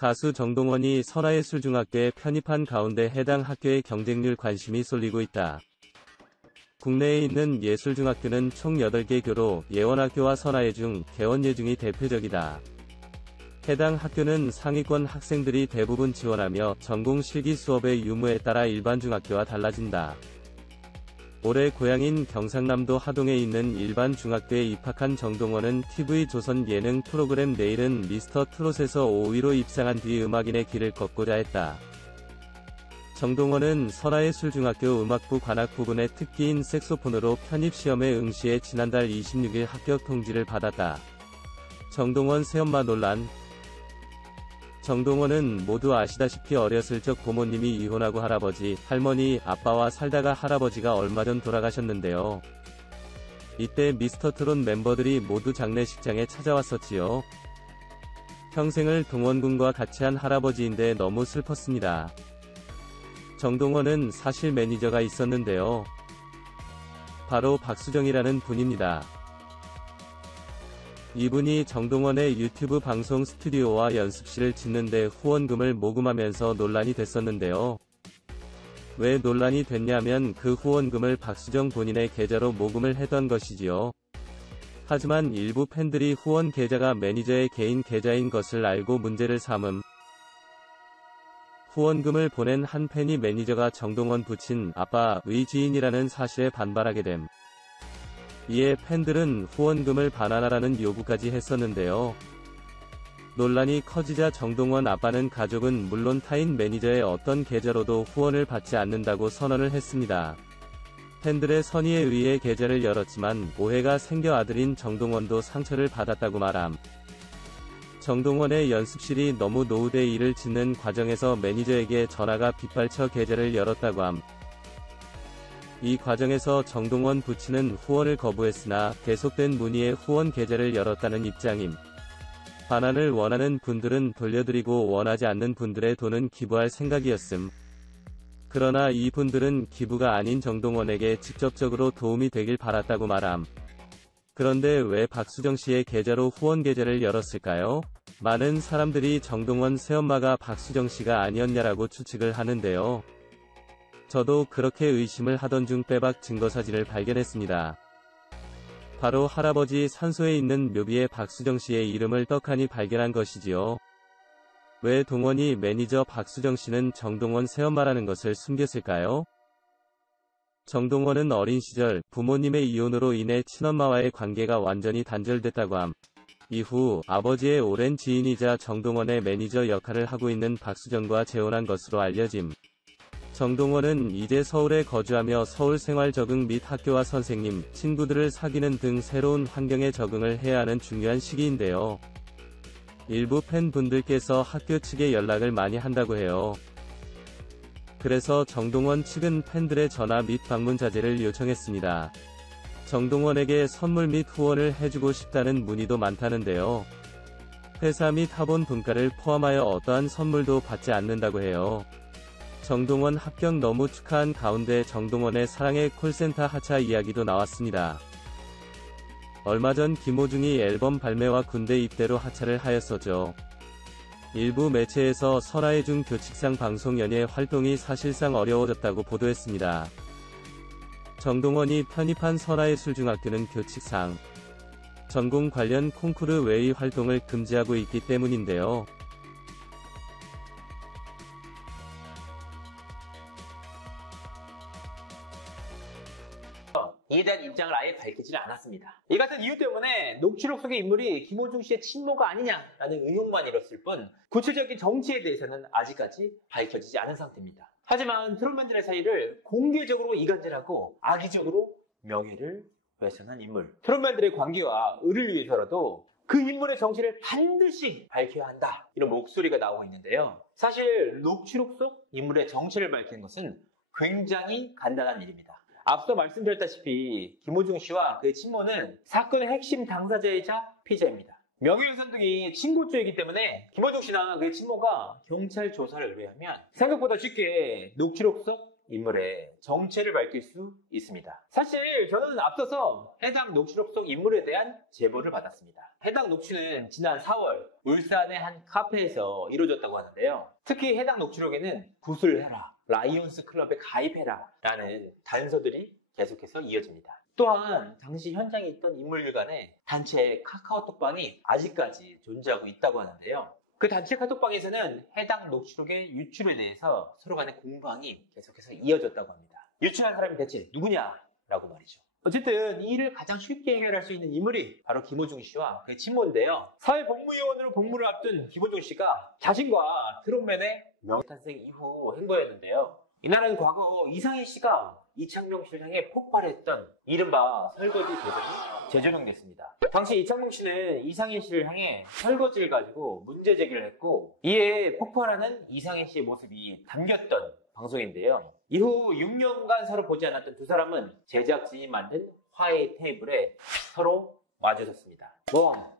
가수 정동원이 설화예술중학교에 편입한 가운데 해당 학교의 경쟁률 관심이 쏠리고 있다. 국내에 있는 예술중학교는 총 8개 교로 예원학교와 설화예중, 개원예중이 대표적이다. 해당 학교는 상위권 학생들이 대부분 지원하며 전공 실기 수업의 유무에 따라 일반 중학교와 달라진다. 올해 고향인 경상남도 하동에 있는 일반 중학교에 입학한 정동원은 TV조선 예능 프로그램 내일은 미스터 트롯에서 5위로 입상한 뒤 음악인의 길을 걷고자 했다. 정동원은 설화예술중학교 음악부 관악 부분의 특기인 색소폰으로 편입시험에 응시해 지난달 26일 합격 통지를 받았다. 정동원 새엄마 논란. 정동원은 모두 아시다시피 어렸을 적 부모님이 이혼하고 할아버지, 할머니, 아빠와 살다가 할아버지가 얼마 전 돌아가셨는데요. 이때 미스터 트롯 멤버들이 모두 장례식장에 찾아왔었지요. 평생을 동원군과 같이 한 할아버지인데 너무 슬펐습니다. 정동원은 사실 매니저가 있었는데요. 바로 박수정이라는 분입니다. 이분이 정동원의 유튜브 방송 스튜디오와 연습실을 짓는데 후원금을 모금하면서 논란이 됐었는데요. 왜 논란이 됐냐면 그 후원금을 박수정 본인의 계좌로 모금을 했던 것이지요. 하지만 일부 팬들이 후원 계좌가 매니저의 개인 계좌인 것을 알고 문제를 삼음. 후원금을 보낸 한 팬이 매니저가 정동원 부친 아빠의 지인이라는 사실에 반발하게 됨. 이에 팬들은 후원금을 반환하라는 요구까지 했었는데요. 논란이 커지자 정동원 아빠는 가족은 물론 타인 매니저의 어떤 계좌로도 후원을 받지 않는다고 선언을 했습니다. 팬들의 선의에 의해 계좌를 열었지만 오해가 생겨 아들인 정동원도 상처를 받았다고 말함. 정동원의 연습실이 너무 노후돼 일을 짓는 과정에서 매니저에게 전화가 빗발쳐 계좌를 열었다고 함. 이 과정에서 정동원 부친은 후원을 거부했으나 계속된 문의에 후원 계좌를 열었다는 입장임. 반환을 원하는 분들은 돌려드리고 원하지 않는 분들의 돈은 기부할 생각이었음. 그러나 이분들은 기부가 아닌 정동원에게 직접적으로 도움이 되길 바랐다고 말함. 그런데 왜 박수정 씨의 계좌로 후원 계좌를 열었을까요? 많은 사람들이 정동원 새엄마가 박수정 씨가 아니었냐라고 추측을 하는데요. 저도 그렇게 의심을 하던 중 빼박 증거사진을 발견했습니다. 바로 할아버지 산소에 있는 묘비에 박수정 씨의 이름을 떡하니 발견한 것이지요. 왜 동원이 매니저 박수정 씨는 정동원 새엄마라는 것을 숨겼을까요? 정동원은 어린 시절 부모님의 이혼으로 인해 친엄마와의 관계가 완전히 단절됐다고 함. 이후 아버지의 오랜 지인이자 정동원의 매니저 역할을 하고 있는 박수정과 재혼한 것으로 알려짐. 정동원은 이제 서울에 거주하며 서울 생활 적응 및 학교와 선생님, 친구들을 사귀는 등 새로운 환경에 적응을 해야 하는 중요한 시기인데요. 일부 팬분들께서 학교 측에 연락을 많이 한다고 해요. 그래서 정동원 측은 팬들의 전화 및 방문 자제를 요청했습니다. 정동원에게 선물 및 후원을 해주고 싶다는 문의도 많다는데요. 회사 및 학원 분과를 포함하여 어떠한 선물도 받지 않는다고 해요. 정동원 합격 너무 축하한 가운데 정동원의 사랑의 콜센터 하차 이야기도 나왔습니다. 얼마 전 김호중이 앨범 발매와 군대 입대로 하차를 하였었죠. 일부 매체에서 설화예중 교칙상 방송 연예 활동이 사실상 어려워졌다고 보도했습니다. 정동원이 편입한 설화예술중학교는 교칙상 전공 관련 콩쿠르 외의 활동을 금지하고 있기 때문인데요. 이에 대한 입장을 아예 밝히지는 않았습니다. 이 같은 이유 때문에 녹취록 속의 인물이 김호중 씨의 친모가 아니냐라는 의혹만 일었을 뿐 구체적인 정치에 대해서는 아직까지 밝혀지지 않은 상태입니다. 하지만 트롯맨들의 사이를 공개적으로 이간질하고 악의적으로 명예를 훼손한 인물, 트롯맨들의 관계와 의를 위해서라도 그 인물의 정체를 반드시 밝혀야 한다, 이런 목소리가 나오고 있는데요. 사실 녹취록 속 인물의 정체를 밝히는 것은 굉장히 간단한 일입니다. 앞서 말씀드렸다시피 김호중 씨와 그의 친모는 사건의 핵심 당사자이자 피해자입니다. 명예훼손 등이 친고죄이기 때문에 김호중 씨나 그의 친모가 경찰 조사를 의뢰하면 생각보다 쉽게 녹취록 속 인물의 정체를 밝힐 수 있습니다. 사실 저는 앞서서 해당 녹취록 속 인물에 대한 제보를 받았습니다. 해당 녹취는 지난 4월 울산의 한 카페에서 이루어졌다고 하는데요. 특히 해당 녹취록에는 굿을 해라, 라이온스 클럽에 가입해라 라는 단서들이 계속해서 이어집니다. 또한 당시 현장에 있던 인물들 간의 단체 카카오톡방이 아직까지 존재하고 있다고 하는데요. 그 단체 카톡방에서는 해당 녹취록의 유출에 대해서 서로 간의 공방이 계속해서 이어졌다고 합니다. 유출한 사람이 대체 누구냐라고 말이죠. 어쨌든 이 일을 가장 쉽게 해결할 수 있는 인물이 바로 김호중 씨와 그의 친모인데요. 사회복무요원으로 복무를 앞둔 김호중 씨가 자신과 트롯맨의 명탄생 이후 행보였는데요. 이날은 과거 이상희 씨가 이창명 씨를 향해 폭발했던 이른바 설거지 대전이 재조명됐습니다. 당시 이창명 씨는 이상희 씨를 향해 설거지를 가지고 문제 제기를 했고 이에 폭발하는 이상희 씨의 모습이 담겼던 방송인데요. 이후 6년간 서로 보지 않았던 두 사람은 제작진이 만든 화해 테이블에 서로 마주섰습니다.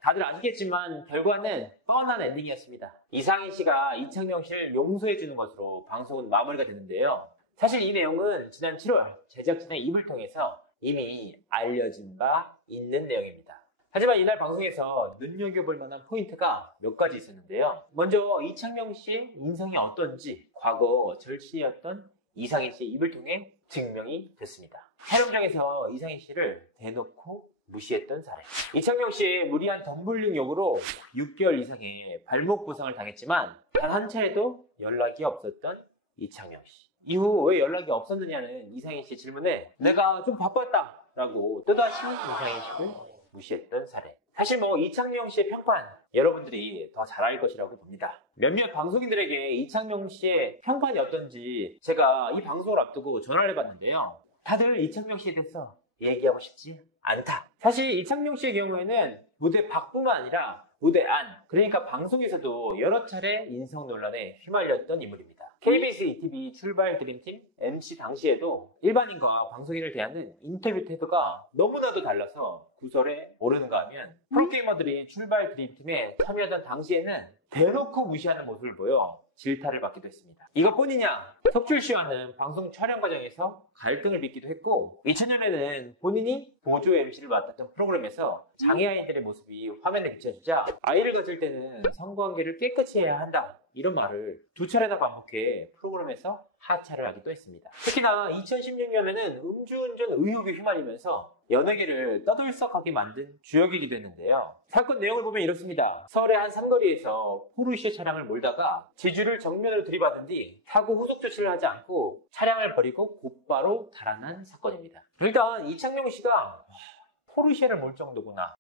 다들 아시겠지만 결과는 뻔한 엔딩이었습니다. 이상희 씨가 이창명 씨를 용서해주는 것으로 방송은 마무리가 되는데요. 사실 이 내용은 지난 7월 제작진의 입을 통해서 이미 알려진 바 있는 내용입니다. 하지만 이날 방송에서 눈여겨볼 만한 포인트가 몇 가지 있었는데요. 먼저 이창명 씨의 인성이 어떤지 과거 절친이었던 이상희 씨의 입을 통해 증명이 됐습니다. 촬영장에서 이상희 씨를 대놓고 무시했던 사례. 이창명 씨의 무리한 덤블링 욕으로 6개월 이상의 발목 부상을 당했지만 단 한 차례도 연락이 없었던 이창명 씨. 이후 왜 연락이 없었느냐는 이상희 씨의 질문에 내가 좀 바빴다 라고 또다시 이상희 씨를 무시했던 사례. 사실 이창명 씨의 평판 여러분들이 더 잘 알 것이라고 봅니다. 몇몇 방송인들에게 이창명 씨의 평판이 어떤지 제가 이 방송을 앞두고 전화를 해봤는데요. 다들 이창명 씨에 대해서 얘기하고 싶지 않다. 사실 이창명 씨의 경우에는 무대 밖뿐만 아니라 무대 안, 그러니까 방송에서도 여러 차례 인성 논란에 휘말렸던 인물입니다. KBS ETV 출발 드림팀 MC 당시에도 일반인과 방송인을 대하는 인터뷰 태도가 너무나도 달라서 구설에 오르는가 하면 프로게이머들이 출발 드림팀에 참여하던 당시에는 대놓고 무시하는 모습을 보여 질타를 받기도 했습니다. 이것뿐이냐? 석출 씨와는 방송 촬영 과정에서 갈등을 빚기도 했고 2000년에는 본인이 보조 MC를 맡았던 프로그램에서 장애아이들의 모습이 화면에 비춰지자 아이를 가질 때는 성관계를 깨끗이 해야 한다 이런 말을 두 차례나 반복해 프로그램에서 하차를 하기도 했습니다. 특히나 2016년에는 음주운전 의혹에 휘말리면서 연예계를 떠들썩하게 만든 주역이기도 했는데요. 사건 내용을 보면 이렇습니다. 서울의 한 삼거리에서 포르쉐 차량을 몰다가 지주를 정면으로 들이받은 뒤 사고 후속 조치를 하지 않고 차량을 버리고 곧바로 달아난 사건입니다. 일단 이창명 씨가 포르쉐를 몰 정도구나